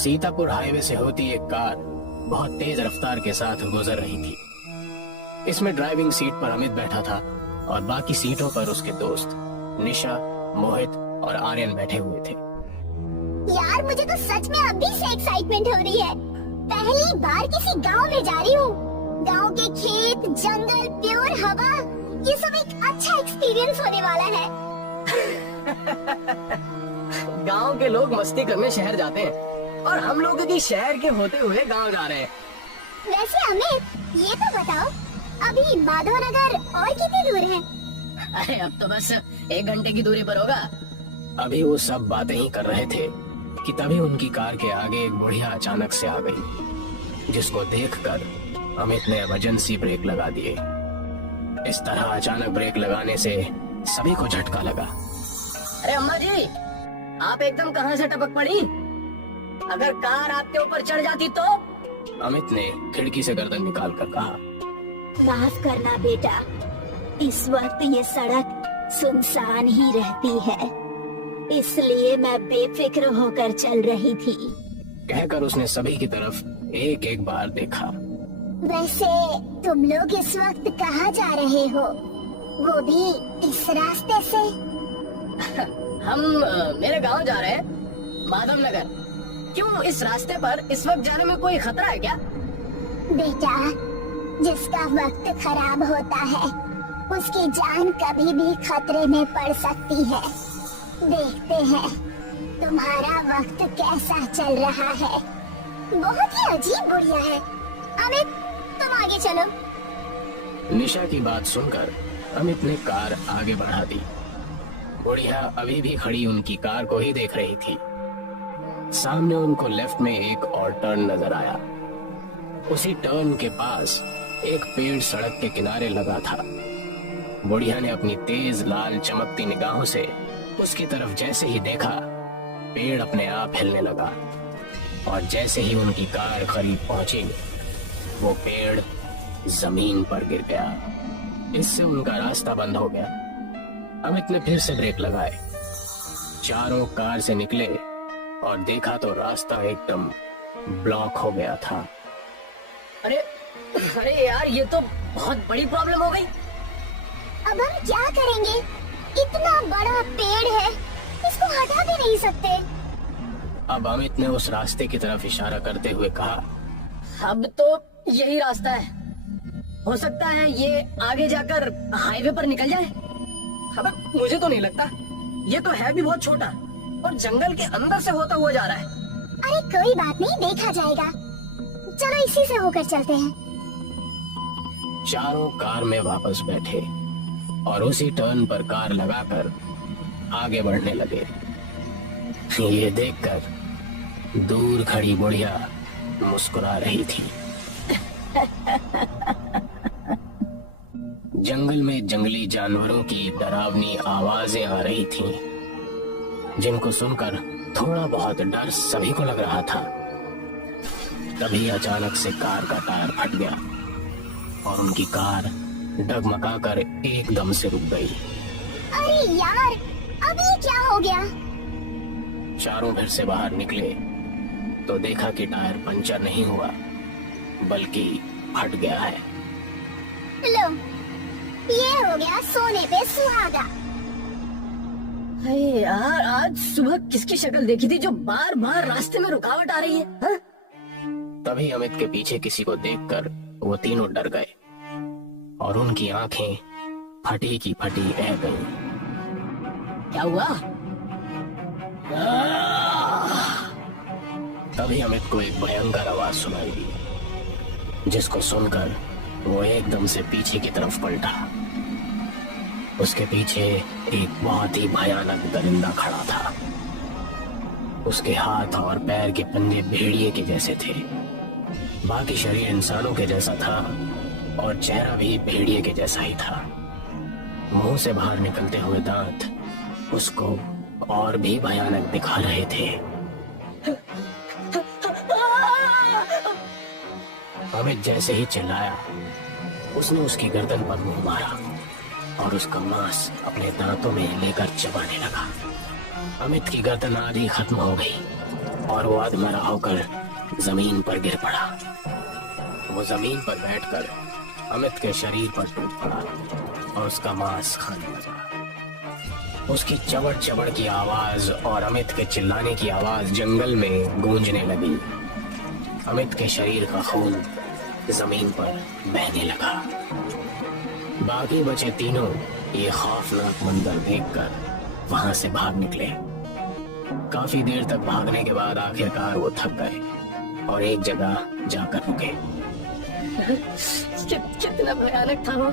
Sitapur highway से होती एक कार बहुत तेज रफ्तार के साथ गुजर रही थी। इसमें ड्राइविंग सीट पर अमित बैठा था और बाकी सीटों पर उसके दोस्त निशा, मोहित और आर्यन बैठे हुए थे। यार मुझे तो सच में अभी से एक्साइटमेंट हो रही है। पहली बार किसी गांव में जा रही हूँ। गांव के खेत, जंगल, प्योर हवा, ये सब एक अच्छा एक्सपीरियंस होने वाला है। गांव के लोग मस्ती करने शहर जाते हैं और हम लोग की शहर के होते हुए गांव जा रहे हैं। वैसे अमित, ये तो बताओ, अभी माधवनगर और कितनी दूर है? अरे अब तो बस 1 घंटे की दूरी पर होगा। अभी वो सब बातें ही कर रहे थे कि तभी उनकी कार के आगे एक बुढ़िया अचानक से आ गई, जिसको देखकर अमित ने इमरजेंसी ब्रेक लगा दिए। इस तरह अचानक ब्रेक लगाने से सभी को झटका लगा। अरे अम्मा जी, आप एकदम कहां से टपक पड़ी? अगर कार आपके ऊपर चढ़ जाती तो? अमित ने खिड़की से गर्दन निकाल कर कहा। माफ करना बेटा, इस वक्त ये सड़क सुनसान ही रहती है, इसलिए मैं बेफिक्र होकर चल रही थी। कहकर उसने सभी की तरफ एक एक बार देखा। वैसे तुम लोग इस वक्त कहाँ जा रहे हो? वो भी इस रास्ते से? हम मेरे गांव जा रहे हैं, माधवनगर। क्यों, इस रास्ते पर इस वक्त जाने में कोई खतरा है क्या? बेटा, जिसका वक्त खराब होता है उसकी जान कभी भी खतरे में पड़ सकती है। देखते हैं तुम्हारा वक्त कैसा चल रहा है। बहुत ही अजीब बुढ़िया है। अमित, तुम आगे चलो। निशा की बात सुनकर अमित ने कार आगे बढ़ा दी। बुढ़िया अभी भी खड़ी उनकी कार को ही देख रही थी। सामने उनको लेफ्ट में एक और टर्न नजर आया। उसी टर्न के पास एक पेड़ सड़क के किनारे लगा था। बुढ़िया ने अपनी तेज लाल चमकती निगाहों से उसकी तरफ जैसे ही देखा, पेड़ अपने आप हिलने लगा और जैसे ही उनकी कार करीब पहुंची, वो पेड़ जमीन पर गिर गया। इससे उनका रास्ता बंद हो गया। अमित ने फिर से ब्रेक लगाए। चारों कार से निकले और देखा तो रास्ता एकदम ब्लॉक हो गया था। अरे अरे यार, ये तो बहुत बड़ी प्रॉब्लम हो गई। अब हम क्या करेंगे? इतना बड़ा पेड़ है, इसको हटा भी नहीं सकते। अब अमित ने उस रास्ते की तरफ इशारा करते हुए कहा, अब तो यही रास्ता है। हो सकता है ये आगे जाकर हाईवे पर निकल जाए। अबे मुझे तो नहीं लगता, ये तो है भी बहुत छोटा और जंगल के अंदर से होता हुआ जा रहा है। अरे कोई बात नहीं, देखा जाएगा। चलो इसी से होकर चलते हैं। चारों कार में वापस बैठे और उसी टर्न पर कार लगाकर आगे बढ़ने लगे। ये देखकर दूर खड़ी बुढ़िया मुस्कुरा रही थी। जंगल में जंगली जानवरों की डरावनी आवाजें आ रही थीं, जिनको सुनकर थोड़ा बहुत डर सभी को लग रहा था। तभी अचानक से कार का टायर फट गया और उनकी कार डगमगाकर एकदम से रुक गई। अरे यार, अब ये क्या हो गया? चारों घर से बाहर निकले तो देखा कि टायर पंचर नहीं हुआ बल्कि फट गया है। लो, ये हो गया सोने पे सुहागा। अरे यार, आज सुबह किसकी शक्ल देखी थी जो बार बार रास्ते में रुकावट आ रही है? हा? तभी अमित के पीछे किसी को देखकर वो तीनों डर गए और उनकी आंखें फटी की फटी रह गईं। क्या हुआ? तभी अमित को एक भयंकर आवाज सुनाई दी, जिसको सुनकर वो एकदम से पीछे की तरफ पलटा। उसके पीछे एक बहुत ही भयानक दरिंदा खड़ा था। उसके हाथ और पैर के पंजे भेड़िए के जैसे थे। बाकी शरीर इंसानों के जैसा था और चेहरा भी भेड़िए के जैसा ही था। मुंह से बाहर निकलते हुए दांत उसको और भी भयानक दिखा रहे थे। अमित जैसे ही चिल्लाया, उसने उसकी गर्दन पर मुंह मारा और उसका मांस अपने दांतों में लेकर चबाने लगा। अमित की गर्दन आधी खत्म हो गई और वो अधमरा होकर जमीन पर गिर पड़ा। वो जमीन पर बैठकर अमित के शरीर पर टूट पड़ा और उसका मांस खाने लगा। उसकी चबड़ चबड़ की आवाज और अमित के चिल्लाने की आवाज जंगल में गूंजने लगी। अमित के शरीर का खून जमीन पर बहने लगा। बाकी बचे तीनों ये खौफनाक मंजर देखकर वहां से भाग निकले। काफी देर तक भागने के बाद आखिरकार वो थक गए और एक जगह जाकर रुके। कितना भयानक था वो।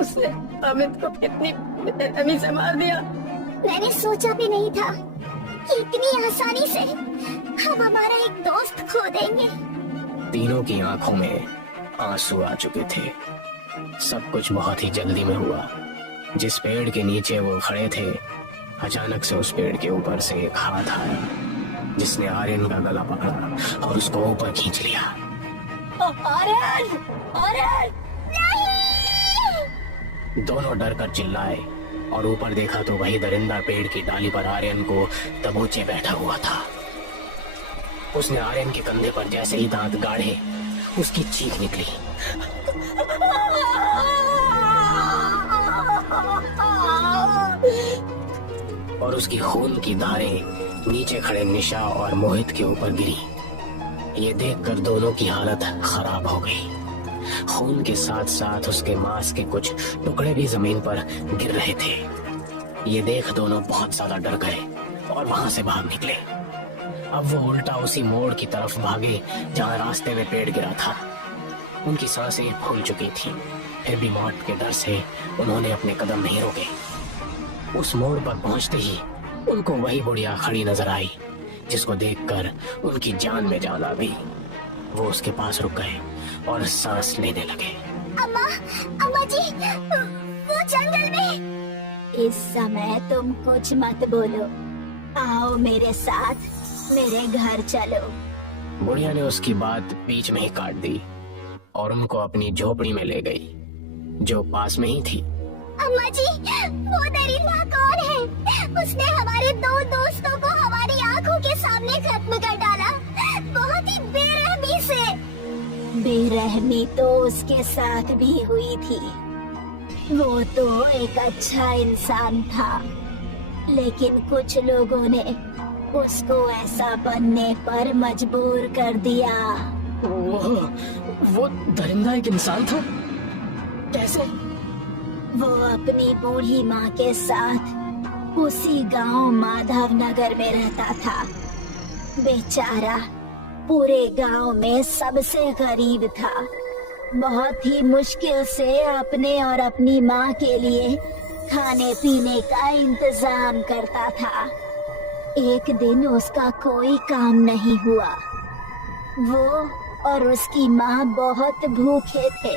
उसने अमित को कितनी बेरहमी से मार दिया। मैंने सोचा भी नहीं था कि इतनी आसानी से हम हमारा एक दोस्त खो देंगे। तीनों की आंखों में आंसू आ चुके थे। सब कुछ बहुत ही जल्दी में हुआ। जिस पेड़ के नीचे वो खड़े थे, अचानक से उस पेड़ के ऊपर से एक हाथ आया जिसने आर्यन का गला पकड़ा और उसको ऊपर खींच लिया। आर्यन! आर्यन! दोनों डर कर चिल्लाए और ऊपर देखा तो वही दरिंदा पेड़ की डाली पर आर्यन को दबोचे बैठा हुआ था। उसने आर्यन के कंधे पर जैसे ही दांत गाढ़े, उसकी चीख निकली। और उसकी खून की धारें नीचे खड़े निशा और मोहित के ऊपर गिरी। ये देखकर दोनों की हालत खराब हो गई। खून के साथ साथ उसके मांस के कुछ टुकड़े भी जमीन पर गिर रहे थे। ये देख दोनों बहुत ज्यादा डर गए और वहां से भाग निकले। अब वो उल्टा उसी मोड़ की तरफ भागे जहां रास्ते में पेड़ गिरा था। उनकी सांसें फूल चुकी थी, फिर भी मौत के डर से उन्होंने अपने कदम नहीं रोके। उस मोड़ पर पहुंचते ही उनको वही बुढ़िया खड़ी नजर आई जिसको देखकर उनकी जान में जान आ गई। वो उसके पास रुक गए और सांस लेने लगे। अम्मा, अम्मा जी, वो जंगल में। इस समय तुम कुछ मत बोलो, आओ मेरे साथ, मेरे घर चलो। बुढ़िया ने उसकी बात बीच में ही काट दी और उनको अपनी झोपड़ी में ले गई जो पास में ही थी। अम्मा जी, वो दरिंदा कौन है? उसने हमारे दो दोस्तों को हमारी आंखों के सामने खत्म कर डाला, बहुत ही बेरहमी से। बेरहमी तो उसके साथ भी हुई थी। वो तो एक अच्छा इंसान था, लेकिन कुछ लोगों ने उसको ऐसा बनने पर मजबूर कर दिया। वो दरिंदा एक इंसान था? कैसे? वो अपनी बूढ़ी माँ के साथ उसी गांव माधव नगर में रहता था। बेचारा पूरे गांव में सबसे गरीब था। बहुत ही मुश्किल से अपने और अपनी माँ के लिए खाने पीने का इंतजाम करता था। एक दिन उसका कोई काम नहीं हुआ। वो और उसकी माँ बहुत भूखे थे।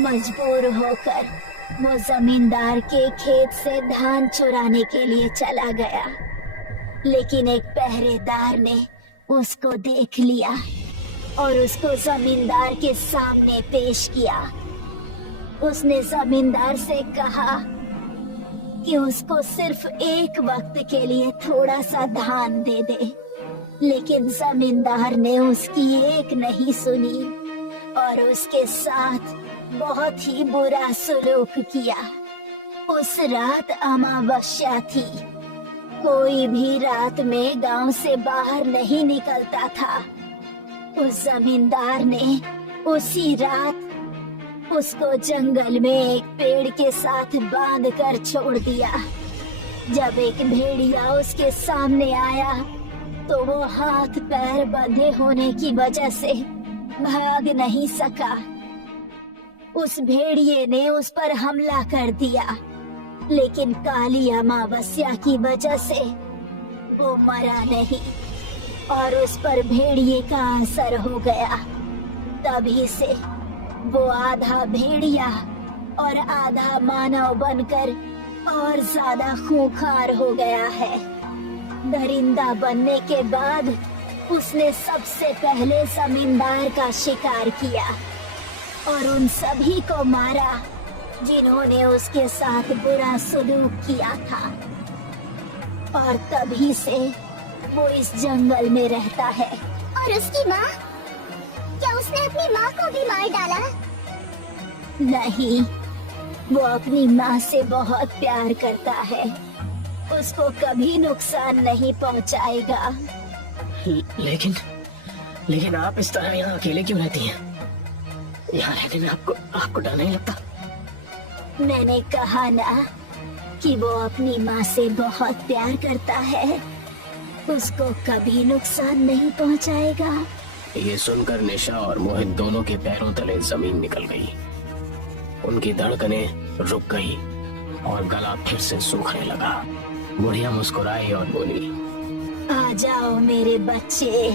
मजबूर होकर वो जमींदार के खेत से धान चुराने के लिए चला गया, लेकिन एक पहरेदार ने उसको देख लिया और उसको जमींदार के सामने पेश किया। उसने जमींदार से कहा कि उसको सिर्फ एक वक्त के लिए थोड़ा सा धान दे दे, लेकिन जमींदार ने उसकी एक नहीं सुनी और उसके साथ बहुत ही बुरा सलूक किया। उस रात अमावस्या थी। कोई भी रात में गांव से बाहर नहीं निकलता था। उस जमींदार ने उसी रात उसको जंगल में एक पेड़ के साथ बांध कर छोड़ दिया। जब एक भेड़िया उसके सामने आया तो वो हाथ पैर बंधे होने की वजह से भाग नहीं सका। उस भेड़िए ने उस पर हमला कर दिया, लेकिन काली अमावस्या की वजह से वो मरा नहीं और उस पर भेड़िए का असर हो गया। तभी से वो आधा भेड़िया और आधा मानव बनकर और ज्यादा खूंखार हो गया है। दरिंदा बनने के बाद उसने सबसे पहले जमींदार का शिकार किया और उन सभी को मारा जिन्होंने उसके साथ बुरा सलूक किया था। और तभी से वो इस जंगल में रहता है। और उसकी माँ, क्या उसने अपनी माँ को भी मार डाला? नहीं, वो अपनी माँ से बहुत प्यार करता है, उसको कभी नुकसान नहीं पहुँचाएगा। लेकिन लेकिन आप इस तरह यहाँ अकेले क्यों रहती हैं? यहाँ रहने में आपको डर नहीं लगता? मैंने कहा ना कि वो अपनी माँ से बहुत प्यार करता है, उसको कभी नुकसान नहीं पहुँचाएगा। ये सुनकर निशा और मोहित दोनों के पैरों तले जमीन निकल गई। उनकी धड़कनें रुक गई और गला फिर से सूखने लगा। बुढ़िया मुस्कुराई और बोली, आ जाओ मेरे बच्चे,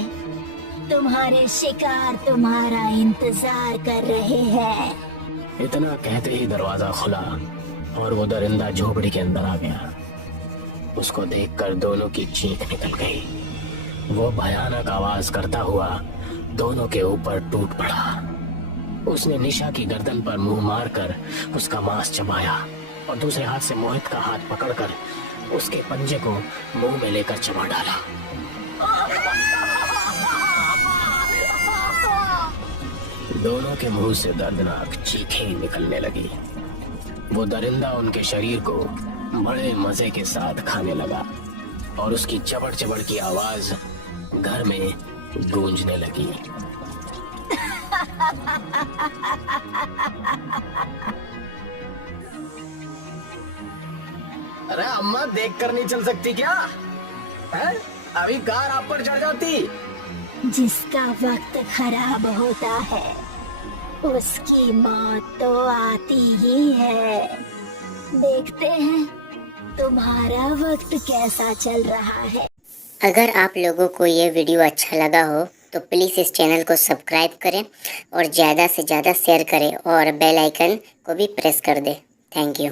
तुम्हारे शिकार तुम्हारा इंतजार कर रहे हैं। इतना कहते ही दरवाजा खुला और वो दरिंदा झोपड़ी के अंदर आ गया। उसको देखकर दोनों की चीख निकल गई। वो भयानक आवाज करता हुआ दोनों के ऊपर टूट पड़ा। उसने निशा की गर्दन पर मुंह मारकर उसका मांस चबाया और दूसरे हाथ से मोहित का हाथ पकड़कर उसके पंजे को मुंह में लेकर चबा डाला। दोनों के मुंह से दर्दनाक चीखें निकलने लगी। वो दरिंदा उनके शरीर को बड़े मजे के साथ खाने लगा और उसकी चबड़ चबड़ की आवाज घर में गूंजने लगी। अरे अम्मा, देख कर नहीं चल सकती क्या है? अभी कार आप पर चढ़ जाती। जिसका वक्त खराब होता है उसकी मौत तो आती ही है। देखते हैं तुम्हारा वक्त कैसा चल रहा है। अगर आप लोगों को ये वीडियो अच्छा लगा हो तो प्लीज़ इस चैनल को सब्सक्राइब करें और ज़्यादा से ज़्यादा शेयर करें और बेल आइकन को भी प्रेस कर दें। Thank you.